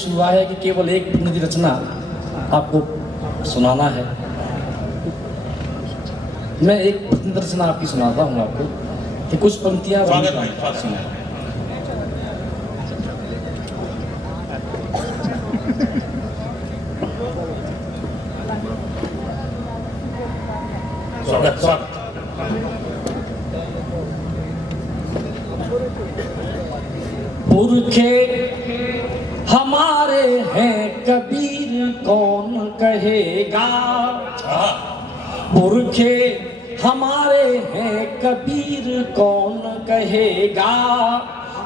आदेश हुआ है कि केवल एक पद्य की रचना आपको सुनाना है। मैं एक पद्य रचना आपकी सुनाता हूँ आपको कि कुछ पंक्तियां सुना। स्वागत स्वागत। पुरखे हमारे हैं कबीर कौन कहेगा, पुरखे हमारे हैं कबीर कौन कहेगा,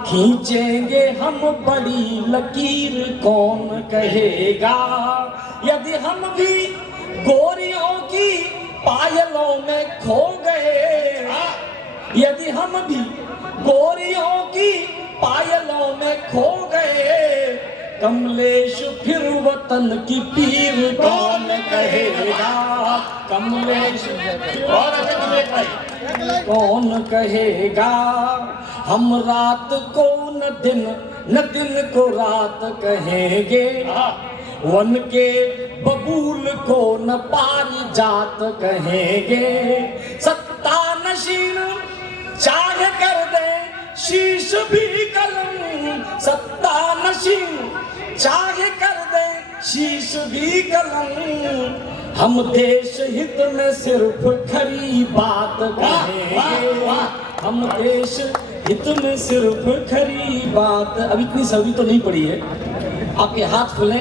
खींचेंगे हम बड़ी लकीर कौन कहेगा। यदि हम भी गोरियों की पायलों में खो गए, यदि हम भी गोरियों की पायलों में खो गए, कमलेश फिर वतन की पीर कौन कहेगा, कमलेश कौन कहेगा। हम रात को न दिन को रात कहेंगे, वन के बबूल को न पारिजात कहेंगे। सत्ता नशीन चाहे कर दे शीश भी कलम, सत्ता नशीन चाहे कर दे शीश भी कलम, हम देश हित में सिर्फ खरी बात कहेंगे, हम देश हित में सिर्फ खरी बात। अब इतनी सभी तो नहीं पड़ी है, आपके हाथ खुले।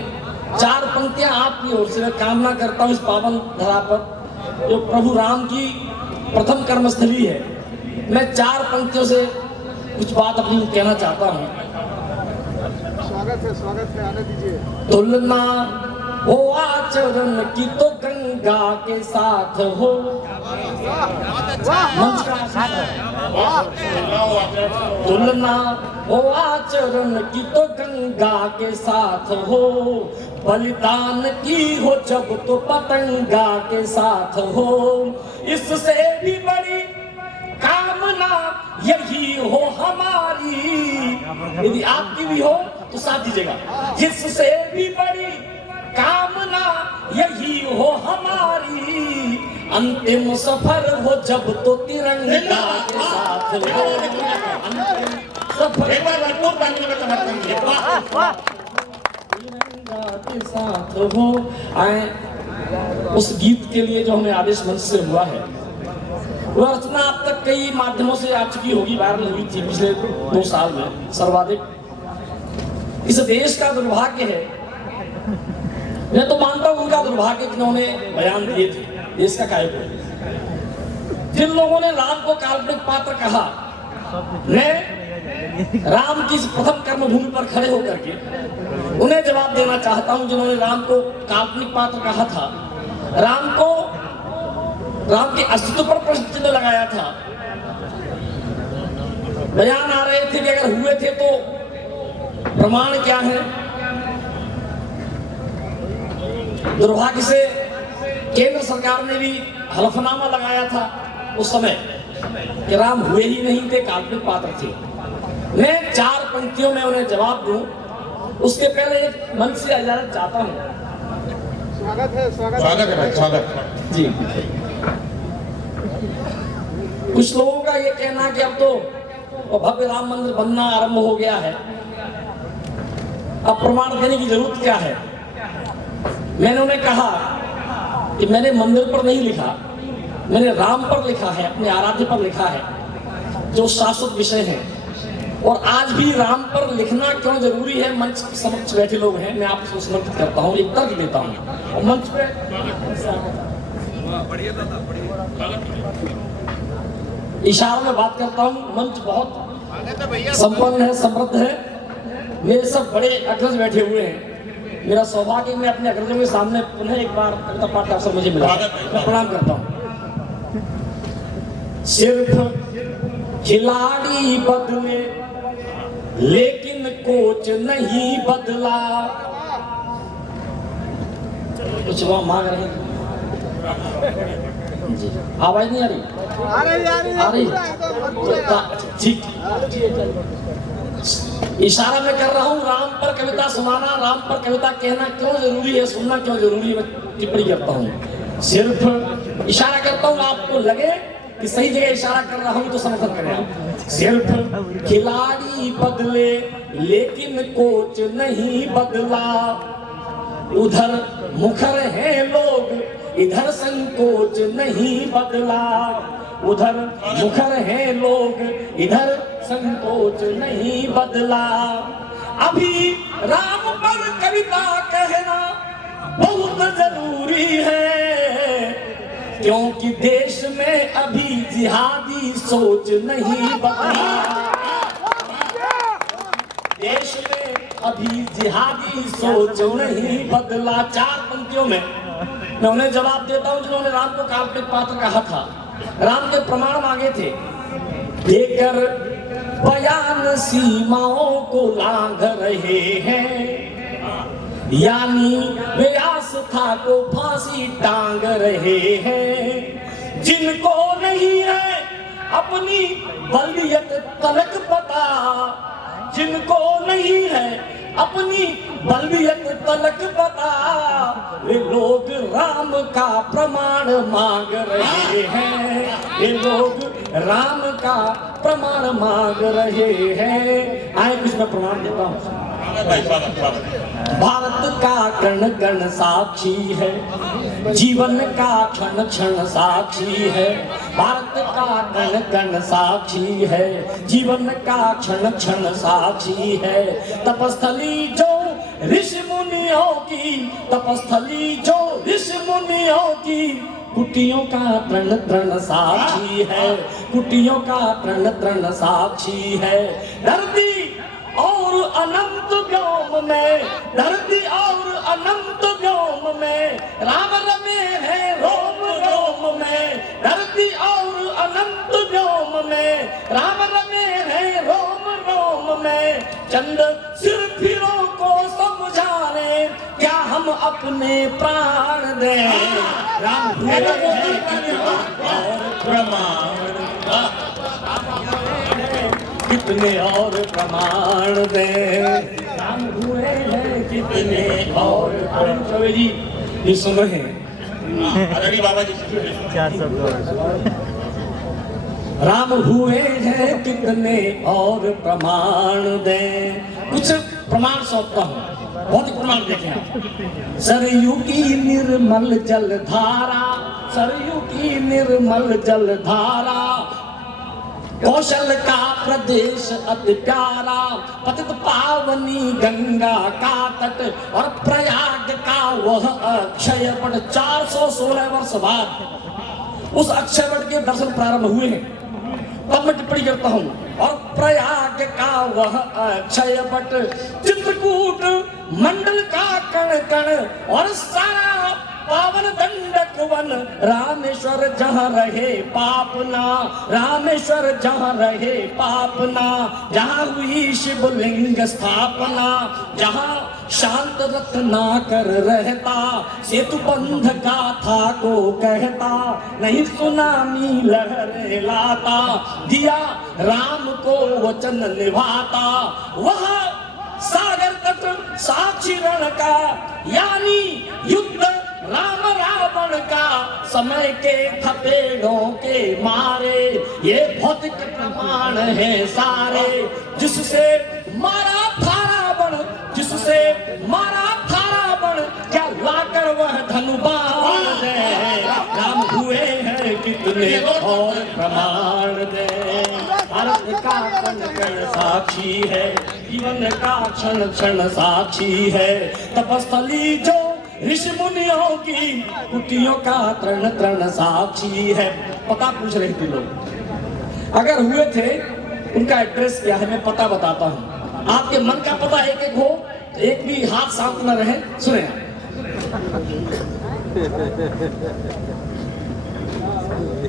चार पंक्तियां आपकी ओर से मैं कामना करता हूं इस पावन धरा पर जो प्रभु राम की प्रथम कर्मस्थली है, मैं चार पंक्तियों से कुछ बात अपनी कहना चाहता हूं। स्वागत है, आने दीजिए। तुलना हो आचरण की तो गंगा के साथ हो, तुलना हो आचरण की तो गंगा के साथ हो, बलिदान की हो जब तो पतंगा के साथ हो। इससे भी बड़ी कामना यही हो हमारी, यदि आपकी भी हो तो साथ दीजिएगा। जिससे भी बड़ी कामना यही हो हमारी, अंतिम सफर हो जब तो तिरंगा के साथ हो, अंतिम सफर तिरंगा के साथ हो। उस गीत के लिए जो हमें आदेश मंच से हुआ है, वह रचना अब तक कई माध्यमों से आ चुकी होगी, वायरल हुई थी पिछले 2 साल में सर्वाधिक। इस देश का दुर्भाग्य है, मैं तो मानता हूं उनका दुर्भाग्य जिन्होंने बयान दिए थे देश का काय को। जिन लोगों ने राम को काल्पनिक पात्र कहा, मैं राम की प्रथम कर्मभूमि पर खड़े होकर के उन्हें जवाब देना चाहता हूं जिन्होंने राम को काल्पनिक पात्र कहा था, राम के अस्तित्व पर प्रश्न चिन्ह लगाया था। बयान आ रहे थे कि अगर हुए थे तो प्रमाण क्या है। दुर्भाग्य से केंद्र सरकार ने भी हलफनामा लगाया था उस समय कि राम हुए ही नहीं थे, काल्पनिक पात्र थे। मैं 4 पंक्तियों में उन्हें जवाब दूं, उसके पहले एक मंच से इजाजत चाहता हूं। स्वागत है, स्वागत जी। कुछ लोगों का ये कहना कि अब तो भव्य राम मंदिर बनना आरंभ हो गया है, अब प्रमाण देने की जरूरत क्या है। मैंने उन्हें कहा कि मैंने मंदिर पर नहीं लिखा, मैंने राम पर लिखा है, अपने आराध्य पर लिखा है, जो शाश्वत विषय है। और आज भी राम पर लिखना क्यों जरूरी है, मंच समक्ष बैठे लोग हैं, मैं आपको समर्पित करता हूँ, एक तर्क देता हूँ। और मंच पे इशारों में बात करता हूँ। मंच बहुत संपन्न है, समृद्ध है, मेरे सब बड़े अग्रज बैठे हुए हैं। मेरा सौभाग्य मैं अपने अग्रजों के सामने पुनः एक बार कविता पाठ का अवसर मुझे मिला, मैं प्रणाम करता हूँ। सिर्फ खिलाड़ी बदले लेकिन कोच नहीं बदला। कुछ वहां मांग रहे हैं जी, आवाज नहीं आ रही? आ रही ठीक। इशारा मैं कर रहा हूँ राम पर कविता सुनाना, राम पर कविता कहना क्यों जरूरी है, सुनना क्यों जरूरी है, मैं टिप्पणी करता हूँ। सिर्फ इशारा करता हूँ, आपको लगे कि सही जगह इशारा कर रहा हूँ तो समर्थन करें। सिर्फ खिलाड़ी बदले लेकिन कोच नहीं बदला, उधर मुखर हैं लोग इधर संकोच नहीं बदला, उधर मुखर हैं लोग इधर संकोच नहीं बदला। अभी राम पर कविता कहना बहुत जरूरी है, क्योंकि देश में अभी जिहादी सोच नहीं बदला, देश में अभी जिहादी सोच नहीं बदला। 4 पंक्तियों में मैं उन्हें जवाब देता हूं जिन्होंने राम को काल्पनिक पात्र कहा था, राम के प्रमाण मांगे थे, देकर बयान सीमाओं को लांघ रहे हैं, यानी वे आस्था को फांसी टांग रहे हैं। जिनको नहीं है अपनी बलियत तलक पता, जिनको नहीं है अपनी बलियत तलक पता, वे लोग राम का प्रमाण मांग रहे हैं, वे लोग राम का प्रमाण मांग रहे हैं। आए कुछ मैं प्रमाण देता हूँ। भारत का कण कण साक्षी है, जीवन का क्षण क्षण साक्षी है, भारत का कण कण साक्षी है, जीवन का क्षण क्षण साक्षी है। तपस्थली जो ऋषि मुनियों की, तपस्थली जो ऋषि मुनियों की, कुटियों का तृण तृण साक्षी है, कुटियों का तृण तृण साक्षी है। धरती और अनंत व्योम में, धरती और अनंत व्योम में, राम रमे हैं रोम रोम में, धरती और अनंत व्योम में, राम रमे हैं रोम रोम में। चंद सिर फिरों को समझाने क्या हम अपने प्राण दें, राम कितने और प्रमाण दें, राम हुए हैं कितने और। कवि जी ये सुन रहे हैं, बाबा जी राम हुए हैं कितने और प्रमाण दें। कुछ प्रमाण सौंपता हूँ, बहुत ही प्रमाण देखें आप। सरयू की निर्मल जल धारा, सरयू की निर्मल जल धारा, कौशल का प्रदेश अति प्यारा, पतित पावनी गंगा का तट और प्रयाग का वह अक्षय वट। 416 वर्ष बाद उस अक्षय वट के दर्शन प्रारंभ हुए हैं, तब मैं टिप्पणी करता हूँ। और प्रयाग का वह अक्षय वट, चित्रकूट मंडल का कण कण और सारा पावन दंडक वन, रामेश्वर जहाँ रहे पापना, रामेश्वर जहाँ रहे पापना, जहाँ हुई शिवलिंग स्थापना, जहाँ शांत रत्नाकर रहता, सेतु बंध गाथा को कहता, नहीं सुनामी लहरें लाता, दिया राम को वचन निभाता, वह सागर तट साक्षी रण का, यानी युद्ध राम रावण का, समय के थपेड़ों के मारे, ये भौतिक प्रमाण है सारे। जिससे मारा था रावण, जिससे मारा था रावण, क्या लाकर वह धनुबाण दे, राम हुए हैं कितने और प्रमाण दे। भारत का कण कण साक्षी है, जीवन का क्षण क्षण साक्षी है। तपस्थली जो ऋषि मुनियों की, कुटियों का तृण तृण साक्षी है। पता पूछ रहे थे लोग, अगर हुए थे उनका एड्रेस क्या है, मैं पता बताता हूँ। आपके मन का पता एक एक हो, एक भी हाथ शांत न रहे। सुने,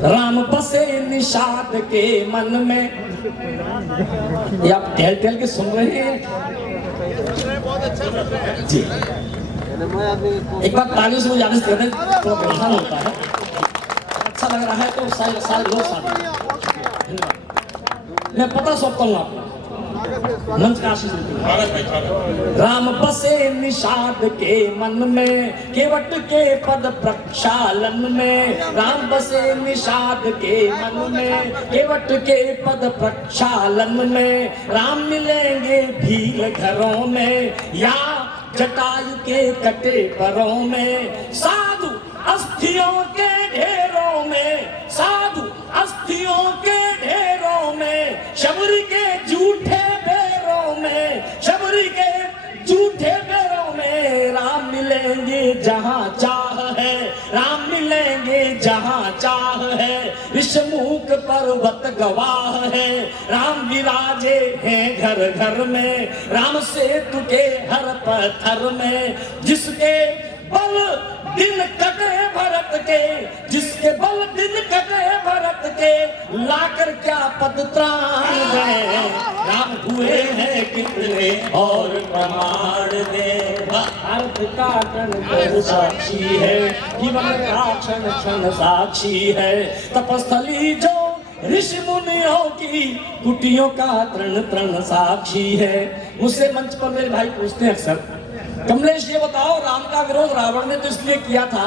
राम बसे निषाद के मन में, ये आप टहल टहल के सुन रहे हैं जी। एक बार ताली से मुझे आदेश करने थोड़ा प्रधान होता है, अच्छा लग रहा है तो सारे लोग साथ। मैं पता सौंपता हूँ आपको। मंच का आशीष देते हैं। स्वागत भाई स्वागत। राम बसे निषाद के मन में, केवट के पद प्रक्षालन में। राम बसे निषाद के मन में, केवट के पद प्रक्षालन में। राम मिलेंगे भील घरों में, या जटायु के कटे परों में। साधु अस्थियों के ढेरों में, साधु अस्थियों के ढेरों में। शबरी के झूठे बेरों में, शबरी के झूठे बेरों में। राम मिलेंगे जहां चाह है, राम मिलेंगे जहां चाह है। विषमुख पर्वत गवाह है, राम विराजे हैं घर घर में। राम सेतु के हर पत्थर में, जिसके बल दिन कटे भरत के, जिसके बल दिन कटे भरत के। लाकर क्या पद त्राण गए, राम हुए हैं कितने और प्रमाण दे। अर्थ का कण कण साक्षी है, जीवन का क्षण क्षण साक्षी है। तपस्थली जो ऋषि मुनियों की, कुटियों का तृण तृण साक्षी है। मुझसे मंच पर मेरे भाई पूछते हैं अक्सर, कमलेश ये बताओ, राम का विरोध रावण ने तो इसलिए किया था